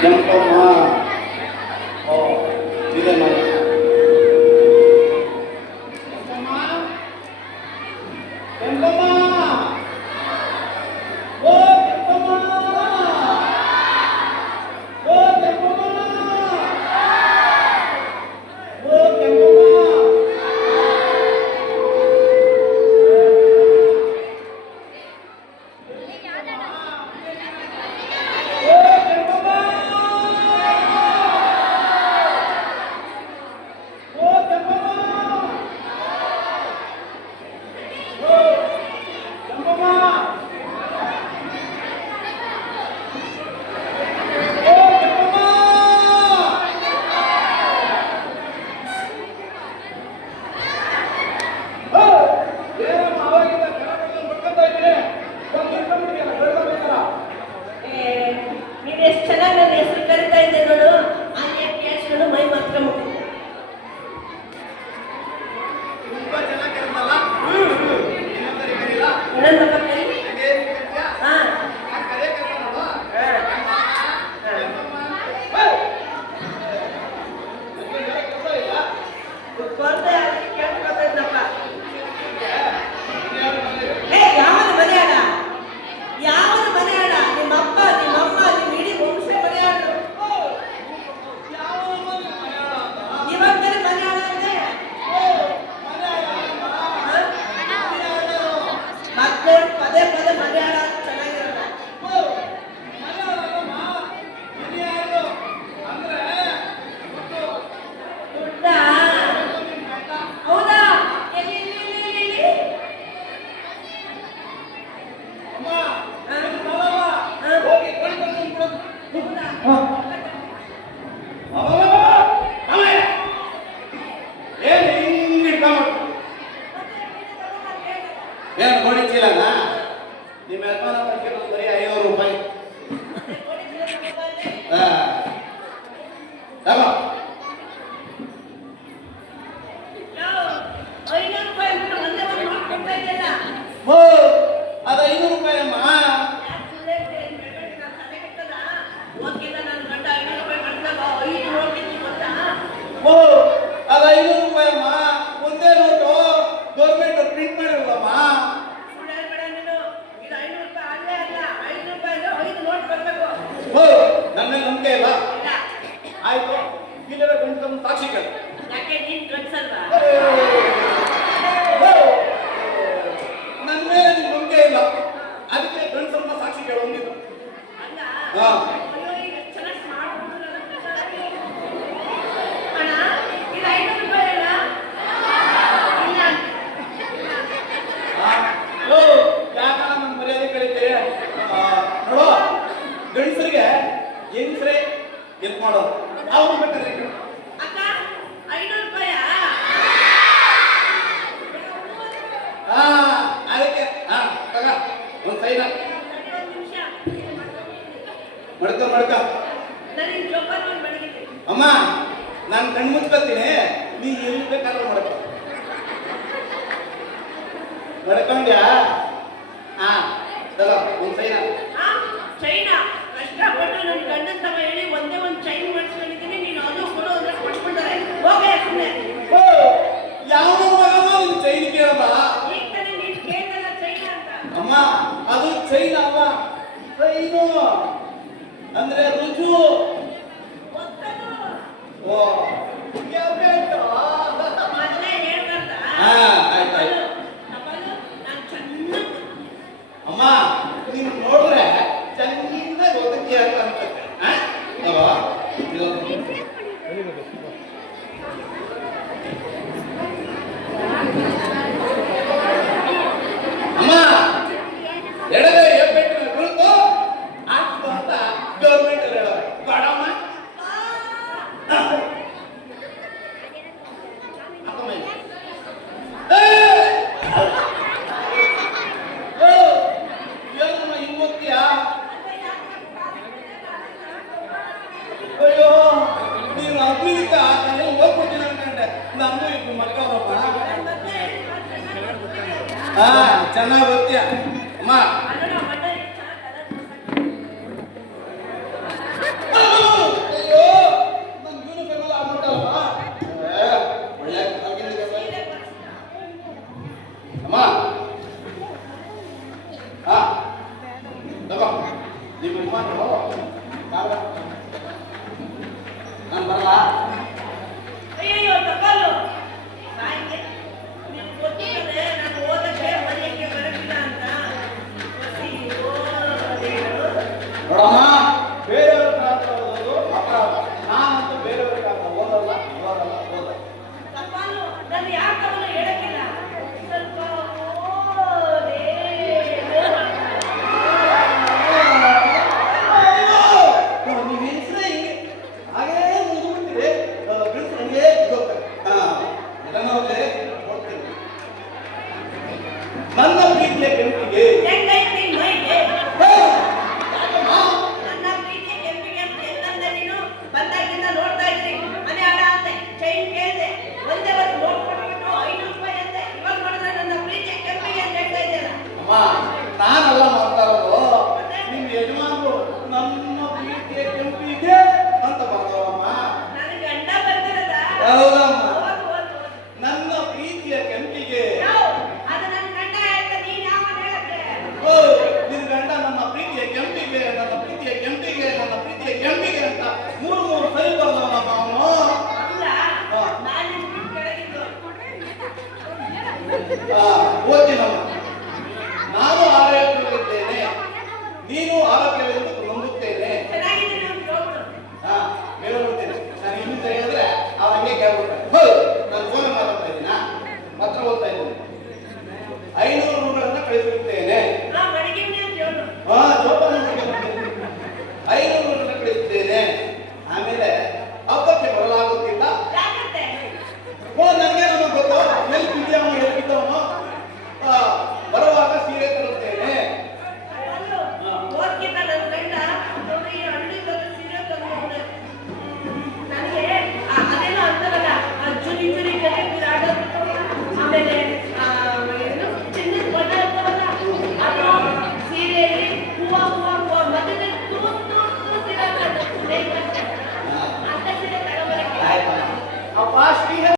Yan po oh, hindi naman. ஏன் கோரிக்கையில் ನಾನು ಕಣ್ಣು ಮುಚ್ಕೊತೀನಿ. ನೀ ಎಲ್ಲಿ ಬೇಕಾದ್ರೆ ಮಾಡ್ಕೊ ನಡ್ಕೊಂಡ್ಯಾ ಹಾ ಚಲೋ ಒಂದು ಸೈನ ಚೈನಾ ಕಷ್ಟಪಟ್ಟು ನನ್ನ ಗಂಡನ ತವ ಹೇಳಿ ಒಂದೇ ಒಂದು ಚೈನ್ ಮಾಡಿಸ್ಕೊಂಡಿದ್ದೀನಿ ನೀನು ಅದು ಕೊಡು ಅಂದ್ರೆ ಕೊಟ್ಬಿಡ್ತಾರೆ ಹೋಗೇ ಸುಮ್ಮನೆ ಓ ಯಾವ ನಿನ್ ಚೈನ್ ಕೇಳಮ್ಮ. ಈಗ ತಾನೇ ಅಂತ. ಅಮ್ಮ ಅದು ಚೈನ್ ಅಮ್ಮ ಚೈನು ಅಂದ್ರೆ ರುಜು. ನಾನು ಇಬ್ರು ಮಕ್ಕಳಪ್ಪ ಹಾ ಚೆನ್ನಾಗಿ ಬರ್ತೀಯ ಅಮ್ಮ Thank you. Allah. ಓದಿನವನು ನಾನು ಆರೋಗ್ಯವಿದ್ದೇನೆ ನೀನು ಆರೋಗ್ಯವೆಂದು ನಂಬುತ್ತೇನೆ. ನಾನು ಇನ್ನು ಹೇಳಿದ್ರೆ ಅವ್ರ ಹಂಗೆ ನಾನು ಫೋನ್ ಮಾತಾಡ್ತಾ ಇದ್ದೀನ? ಮಾತ್ರ ಓದ್ತಾ ಐನೂರು ರೂಗಳನ್ನ ಕಳಿಸಿರುತ್ತೇನೆ